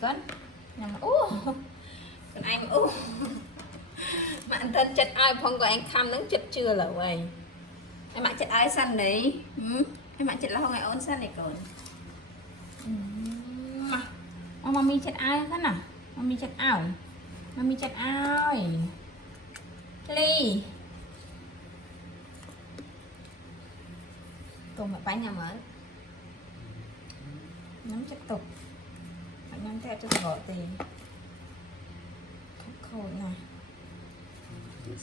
con nhầm con anh mà anh tên chết ai không có anh khăm nắng chết chưa là vậy em mặc chết ai xanh đấy em mặc chết là không ai ổn xanh này còn mami chết ai thế nào mami chết ảo mami chết ai ly cùng một bánh nhà mới nhắm tiếp tục nhắm theo cho gọi tiền khôi này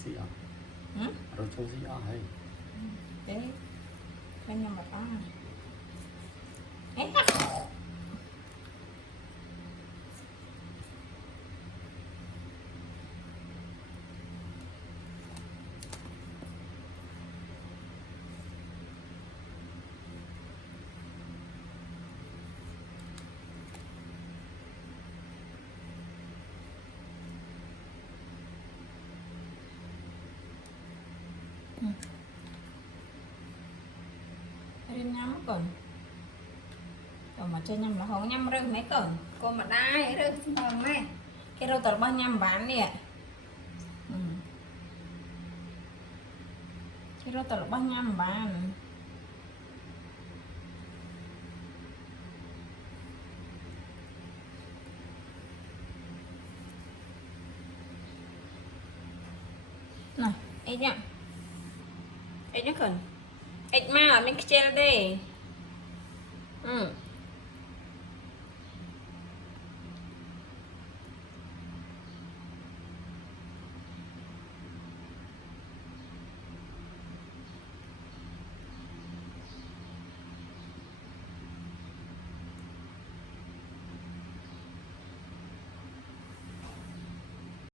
gì à? Rồi cho gì à hay? Đấy, lên nhầm một đó này. Lên nhắm còn mà chơi nhầm là không nhầm rừng mấy còn còn mà đai rừng còn này cái đâu tao bao nhầm bán nè cái đâu tao bao nhầm bán này ấy nhá ấy nhá cần ấy mà mình chơi đây